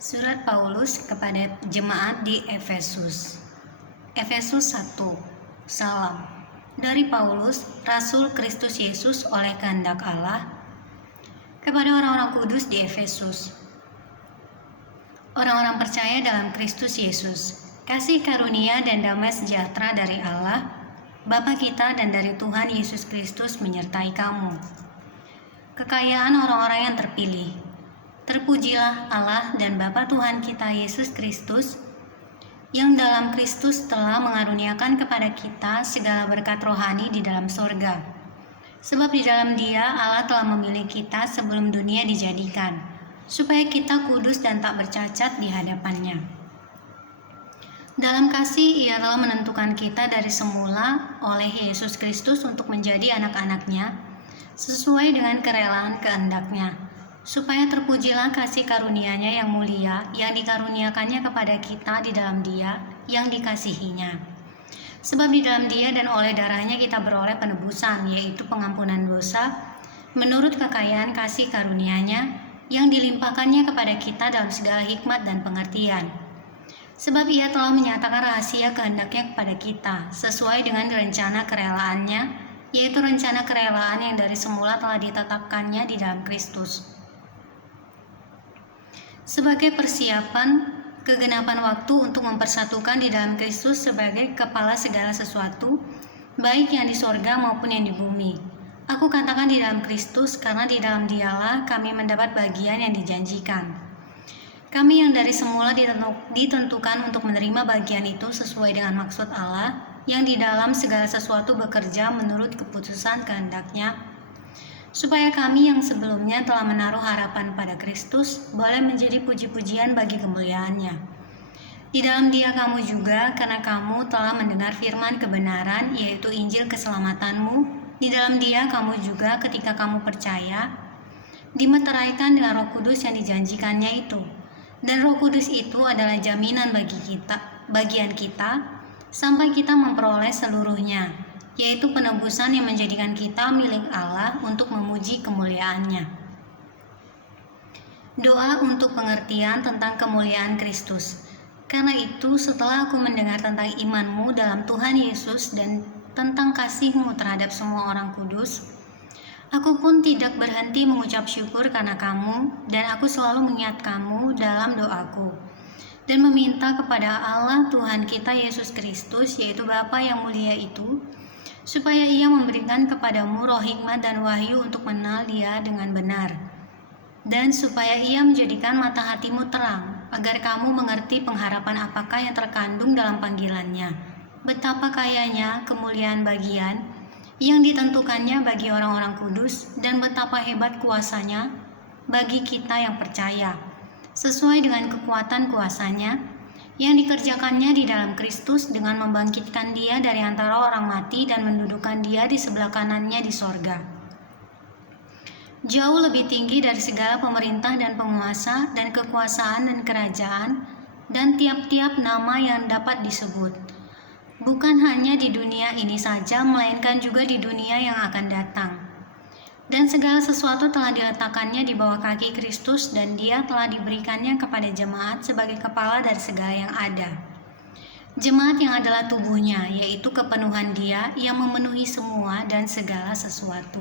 Surat Paulus kepada jemaat di Efesus. Efesus 1. Salam dari Paulus, Rasul Kristus Yesus oleh kehendak Allah, kepada orang-orang kudus di Efesus. Orang-orang percaya dalam Kristus Yesus, kasih karunia dan damai sejahtera dari Allah, Bapa kita dan dari Tuhan Yesus Kristus menyertai kamu. Kekayaan orang-orang yang terpilih. Terpujilah Allah dan Bapa Tuhan kita Yesus Kristus, yang dalam Kristus telah mengaruniakan kepada kita segala berkat rohani di dalam sorga. Sebab di dalam Dia Allah telah memilih kita sebelum dunia dijadikan, supaya kita kudus dan tak bercacat di hadapan-Nya. Dalam kasih Ia telah menentukan kita dari semula oleh Yesus Kristus untuk menjadi anak-anak-Nya, sesuai dengan kerelaan kehendak-Nya, supaya terpujilah kasih karunia-Nya yang mulia yang dikaruniakannya kepada kita di dalam Dia yang dikasihi-Nya. Sebab di dalam Dia dan oleh darah-Nya kita beroleh penebusan, yaitu pengampunan dosa, menurut kekayaan kasih karunia-Nya yang dilimpahkannya kepada kita dalam segala hikmat dan pengertian. Sebab Ia telah menyatakan rahasia kehendak-Nya kepada kita, sesuai dengan rencana kerelaan-Nya, yaitu rencana kerelaan yang dari semula telah ditetapkannya di dalam Kristus, sebagai persiapan kegenapan waktu untuk mempersatukan di dalam Kristus sebagai kepala segala sesuatu, baik yang di sorga maupun yang di bumi. Aku katakan di dalam Kristus, karena di dalam Dialah kami mendapat bagian yang dijanjikan. Kami yang dari semula ditentukan untuk menerima bagian itu sesuai dengan maksud Allah, yang di dalam segala sesuatu bekerja menurut keputusan kehendak-Nya, supaya kami yang sebelumnya telah menaruh harapan pada Kristus boleh menjadi puji-pujian bagi kemuliaan-Nya. Di dalam Dia kamu juga, karena kamu telah mendengar firman kebenaran, yaitu Injil keselamatanmu, di dalam Dia kamu juga ketika kamu percaya, dimeteraikan dengan Roh Kudus yang dijanjikannya itu. Dan Roh Kudus itu adalah jaminan bagian kita, sampai kita memperoleh seluruhnya, yaitu penebusan yang menjadikan kita milik Allah untuk memuji kemuliaan-Nya. Doa untuk pengertian tentang kemuliaan Kristus. Karena itu, setelah aku mendengar tentang imanmu dalam Tuhan Yesus dan tentang kasih-Mu terhadap semua orang kudus, aku pun tidak berhenti mengucap syukur karena kamu, dan aku selalu mengingat kamu dalam doaku, dan meminta kepada Allah Tuhan kita Yesus Kristus, yaitu Bapa yang mulia itu, supaya Ia memberikan kepadamu roh hikmat dan wahyu untuk mengenal Dia dengan benar, dan supaya Ia menjadikan mata hatimu terang, agar kamu mengerti pengharapan apakah yang terkandung dalam panggilan-Nya, betapa kayanya kemuliaan bagian yang ditentukannya bagi orang-orang kudus, dan betapa hebat kuasa-Nya bagi kita yang percaya, sesuai dengan kekuatan kuasa-Nya yang dikerjakannya di dalam Kristus dengan membangkitkan Dia dari antara orang mati dan mendudukkan Dia di sebelah kanan-Nya di sorga, jauh lebih tinggi dari segala pemerintah dan penguasa dan kekuasaan dan kerajaan dan tiap-tiap nama yang dapat disebut, bukan hanya di dunia ini saja, melainkan juga di dunia yang akan datang. Dan segala sesuatu telah diletakkannya di bawah kaki Kristus, dan Dia telah diberikannya kepada jemaat sebagai kepala dari segala yang ada. Jemaat yang adalah tubuhnya, yaitu kepenuhan Dia yang memenuhi semua dan segala sesuatu.